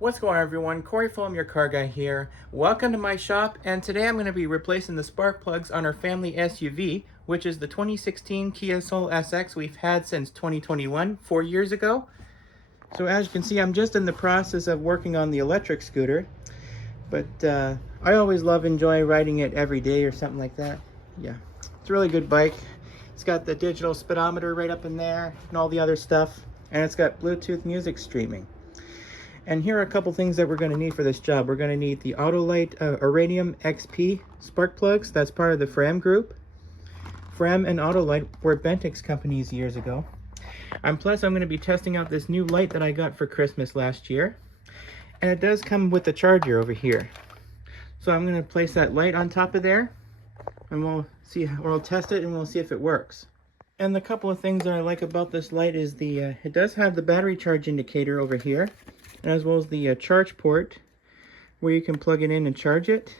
What's going on, everyone? Corey Fulham, your car guy here. Welcome to my shop, and today I'm going to be replacing the spark plugs on our family SUV, which is the 2016 Kia Soul SX we've had since 2021, 4 years ago. So as you can see, I'm just in the process of working on the electric scooter, but I always enjoy riding it every day or something like that. Yeah, it's a really good bike. It's got the digital speedometer right up in there and all the other stuff, and it's got Bluetooth music streaming. And here are a couple things that we're going to need for this job. We're going to need the Autolite Iranium XP spark plugs. That's part of the Fram group. Fram and Autolite were Bentix companies years ago. Plus, I'm going to be testing out this new light that I got for Christmas last year. And it does come with the charger over here. So I'm going to place that light on top of there. And we'll test it and we'll see if it works. And the couple of things that I like about this light is it does have the battery charge indicator over here, as well as the charge port where you can plug it in and charge it.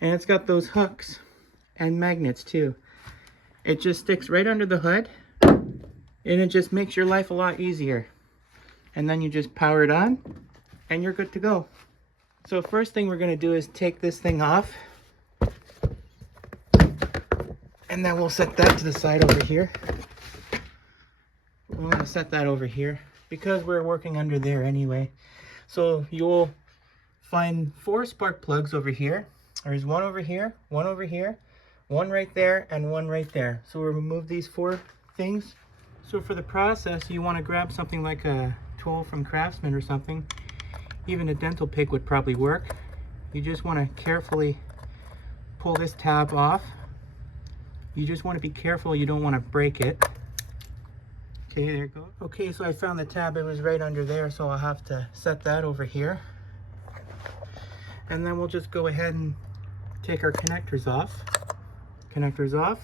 And it's got those hooks and magnets too. It just sticks right under the hood, and it just makes your life a lot easier. And then you just power it on and you're good to go. So first thing we're going to do is take this thing off, and then we'll set that to the side over here. We're going to set that over here because we're working under there anyway. So you'll find 4 spark plugs over here. There's one over here, one over here, one right there, and one right there. So we'll remove these 4 things. So for the process, you want to grab something like a tool from Craftsman or something. Even a dental pick would probably work. You just want to carefully pull this tab off. You just want to be careful, you don't want to break it. Okay, there it goes. Okay, so I found the tab. It was right under there, so I'll have to set that over here. And then we'll just go ahead and take our connectors off. Connectors off.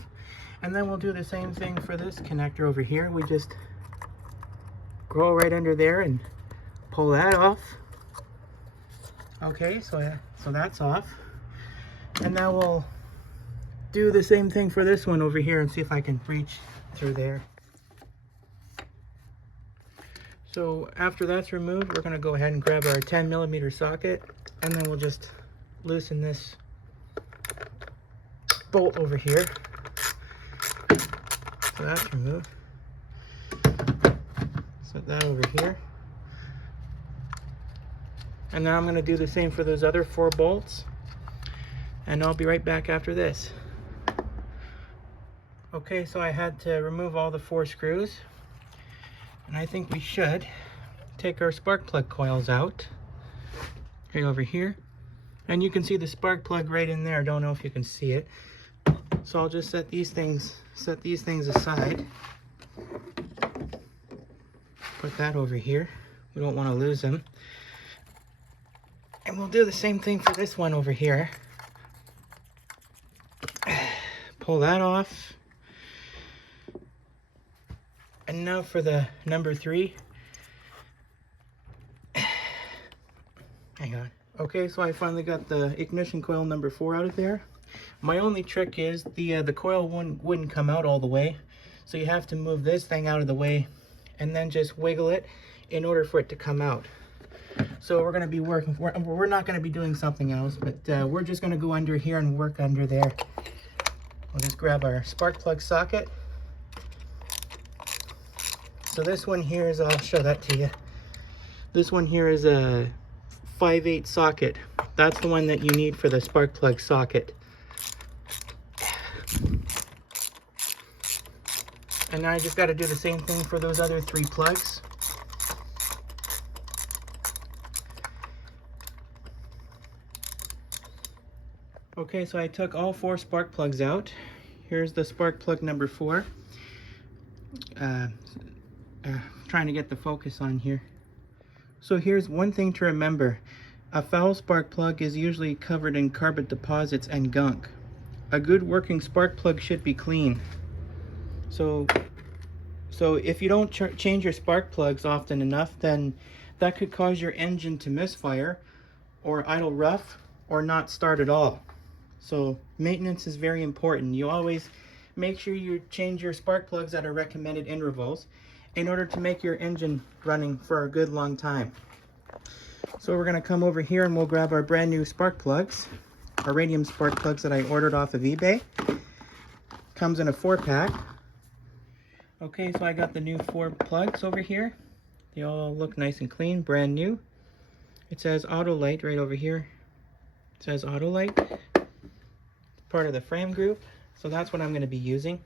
And then we'll do the same thing for this connector over here. We just go right under there and pull that off. Okay, so that's off. And now we'll do the same thing for this one over here and see if I can reach through there. So after that's removed, we're going to go ahead and grab our 10mm socket, and then we'll just loosen this bolt over here. So that's removed. Set that over here. And now I'm going to do the same for those other 4 bolts, and I'll be right back after this. Okay, so I had to remove all the 4 screws. And I think we should take our spark plug coils out. Right over here. And you can see the spark plug right in there. Don't know if you can see it. So I'll just set these things aside. Put that over here. We don't want to lose them. And we'll do the same thing for this one over here. Pull that off. And now for the number 3. Hang on. Okay, so I finally got the ignition coil number 4 out of there. My only trick is the coil wouldn't come out all the way. So you have to move this thing out of the way and then just wiggle it in order for it to come out. So we're going to be working, we're not going to be doing something else, but we're just going to go under here and work under there. We'll just grab our spark plug socket. So this one here is, I'll show that to you. This one here is a 5/8 socket. That's the one that you need for the spark plug socket. And now I just got to do the same thing for those other 3 plugs. Okay, so I took all 4 spark plugs out. Here's the spark plug number 4. Trying to get the focus on here. So here's one thing to remember. A foul spark plug is usually covered in carbon deposits and gunk. A good working spark plug should be clean. So if you don't change your spark plugs often enough, then that could cause your engine to misfire or idle rough or not start at all. So maintenance is very important. You always make sure you change your spark plugs at a recommended intervals in order to make your engine running for a good long time. So we're gonna come over here and we'll grab our brand new spark plugs, our radium spark plugs that I ordered off of eBay. Comes in a 4-pack. Okay, so I got the new 4 plugs over here. They all look nice and clean, brand new. It says Autolite right over here. It says Autolite. It's part of the frame group, so that's what I'm going to be using.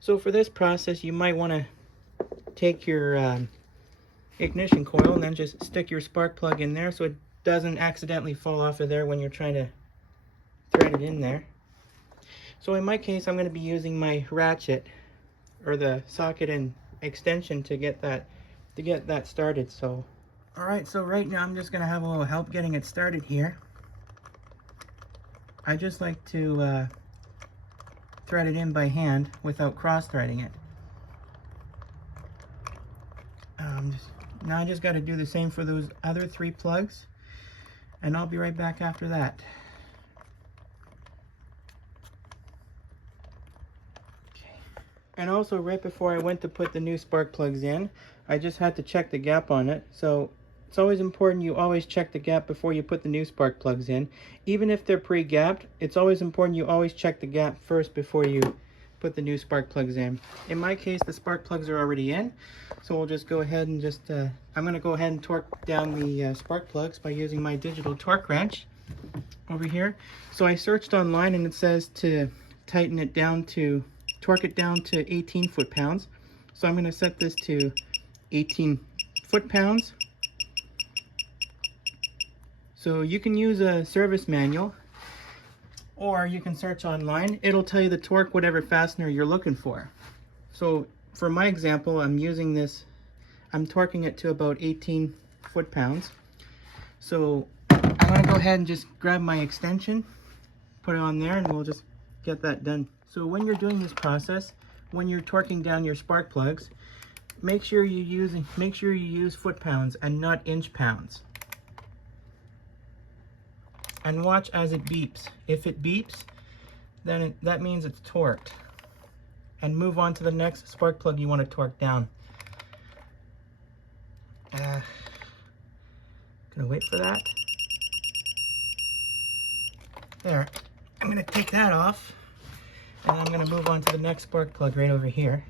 So for this process, you might want to take your ignition coil and then just stick your spark plug in there so it doesn't accidentally fall off of there when you're trying to thread it in there. So in my case, I'm going to be using my ratchet or the socket and extension to get that started. So alright, so right now I'm just going to have a little help getting it started here. I just like to thread it in by hand without cross threading it. Now I just got to do the same for those other 3 plugs, and I'll be right back after that. Okay. And also, right before I went to put the new spark plugs in, I just had to check the gap on it. So it's always important you always check the gap before you put the new spark plugs in. Even if they're pre-gapped, it's always important you always check the gap first before you put the new spark plugs in. In my case, the spark plugs are already in, so we'll just go ahead and I'm going to go ahead and torque down the spark plugs by using my digital torque wrench over here. So I searched online and it says to tighten it down to, torque it down to 18 foot-pounds. So I'm going to set this to 18 foot-pounds. So you can use a service manual, or you can search online. It'll tell you the torque, whatever fastener you're looking for. So for my example, I'm using this, I'm torquing it to about 18 foot-pounds. So I'm going to go ahead and just grab my extension, put it on there, and we'll just get that done. So when you're doing this process, when you're torquing down your spark plugs, make sure you use foot-pounds and not inch-pounds. And watch as it beeps. If it beeps, then that means it's torqued. And move on to the next spark plug you want to torque down. Gonna wait for that. There. I'm gonna take that off, and I'm gonna move on to the next spark plug right over here.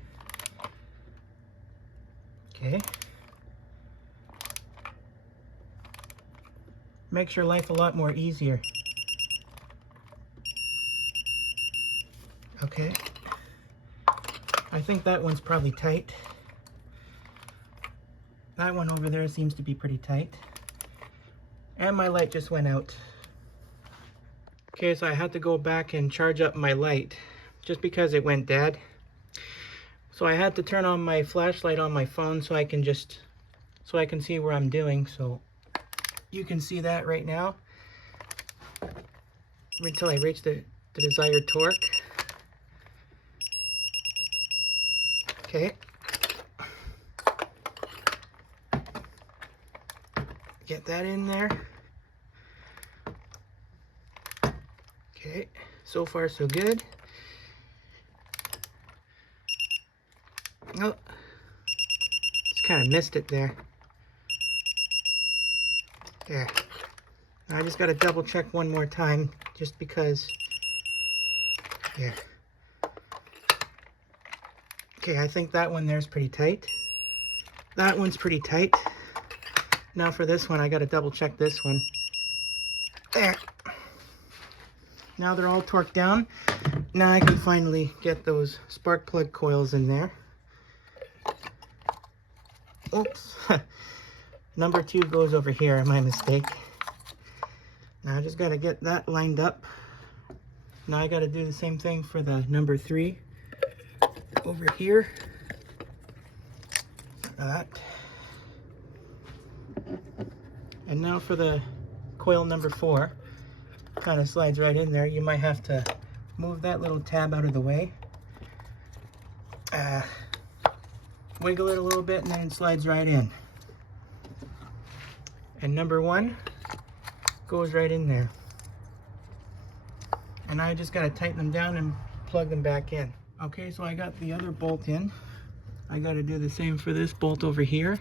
Okay. Makes your life a lot more easier. Okay. I think that one's probably tight. That one over there seems to be pretty tight. And my light just went out. Okay, so I had to go back and charge up my light just because it went dead. So I had to turn on my flashlight on my phone so I can see where I'm doing. So you can see that right now. Wait until I reach the desired torque. Okay. Get that in there. Okay, so far so good. Oh, just kind of missed it there. There. I just got to double check one more time just because. There. Okay, I think that one there's pretty tight. That one's pretty tight. Now for this one, I got to double check this one. There. Now they're all torqued down. Now I can finally get those spark plug coils in there. Oops. Number 2 goes over here, my mistake. Now I just got to get that lined up. Now I got to do the same thing for the number 3 over here. That. And now for the coil number 4. Kind of slides right in there. You might have to move that little tab out of the way. Wiggle it a little bit and then it slides right in. And number 1 goes right in there. And I just got to tighten them down and plug them back in. Okay, so I got the other bolt in. I got to do the same for this bolt over here.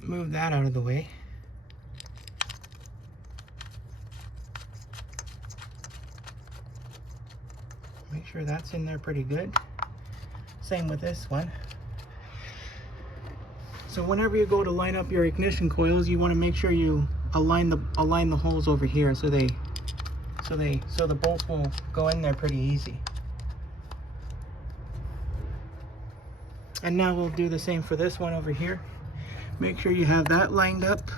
Move that out of the way. Make sure that's in there pretty good. Same with this one. So whenever you go to line up your ignition coils, you want to make sure you align the holes over here so the bolts will go in there pretty easy. And now we'll do the same for this one over here. Make sure you have that lined up.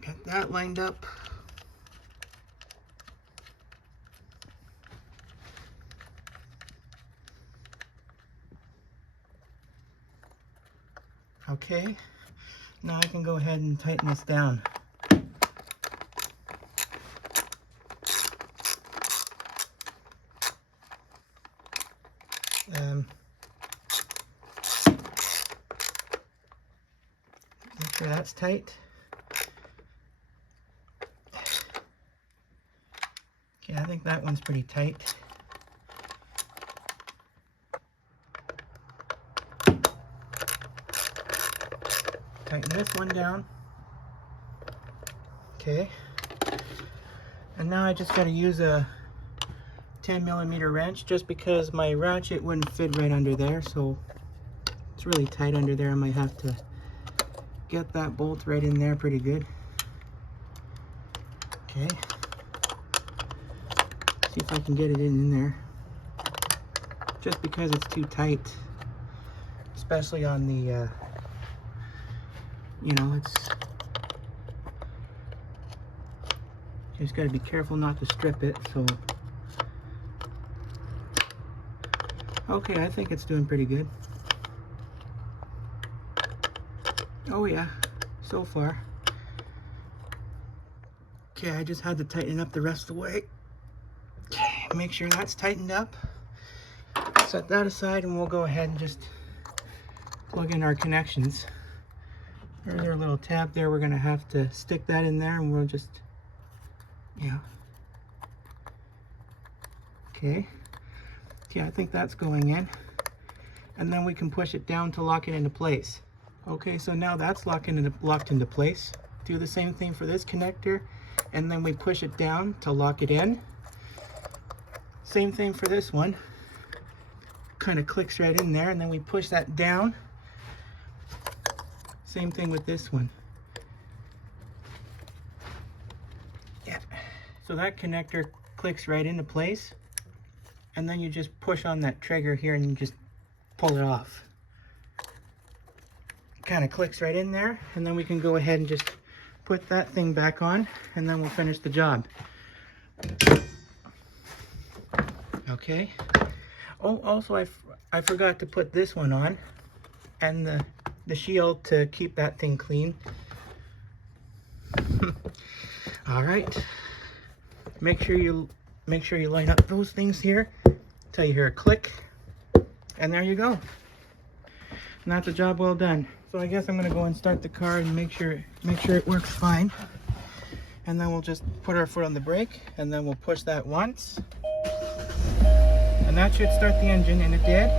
Get that lined up. Okay, now I can go ahead and tighten this down. Make sure that's tight. Okay, I think that one's pretty tight. Tighten this one down. Okay. And now I just got to use a 10mm wrench just because my ratchet wouldn't fit right under there, so it's really tight under there. I might have to get that bolt right in there pretty good. Okay. See if I can get it in there. Just because it's too tight, especially on the you know, it's just got to be careful not to strip it. So okay, I think it's doing pretty good. Oh yeah, so far. Okay, I just had to tighten up the rest of the way. Okay, make sure that's tightened up. Set that aside and we'll go ahead and just plug in our connections. There's our little tab there. We're gonna have to stick that in there and we'll just, yeah. Okay. Yeah, I think that's going in. And then we can push it down to lock it into place. Okay, so now that's locked into place. Do the same thing for this connector, and then we push it down to lock it in. Same thing for this one. Kind of clicks right in there, and then we push that down. Same thing with this one. Yep. So that connector clicks right into place, and then you just push on that trigger here and you just pull it off. Kind of clicks right in there, and then we can go ahead and just put that thing back on, and then we'll finish the job. Okay. Oh, also I forgot to put this one on, and the shield to keep that thing clean. All right. Make sure you line up those things here till you hear a click, and there you go. And that's a job well done. So I guess I'm gonna go and start the car and make sure it works fine. And then we'll just put our foot on the brake, and then we'll push that once. And that should start the engine, and it did.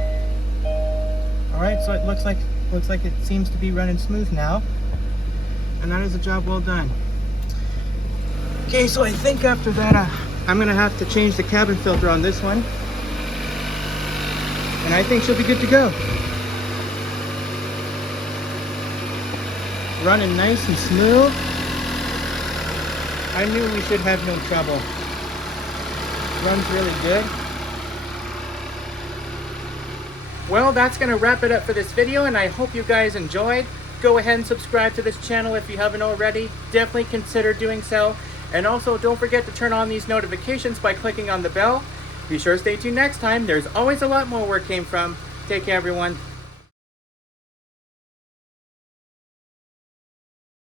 All right, so it looks like it seems to be running smooth now. And that is a job well done. Okay, so I think after that, I'm gonna have to change the cabin filter on this one. And I think she'll be good to go. Running nice and smooth. I knew we should have no trouble. Runs really good. Well, that's going to wrap it up for this video, and I hope you guys enjoyed. Go ahead and subscribe to this channel if you haven't already. Definitely consider doing so. And also, don't forget to turn on these notifications by clicking on the bell. Be sure to stay tuned next time. There's always a lot more where it came from. Take care, everyone.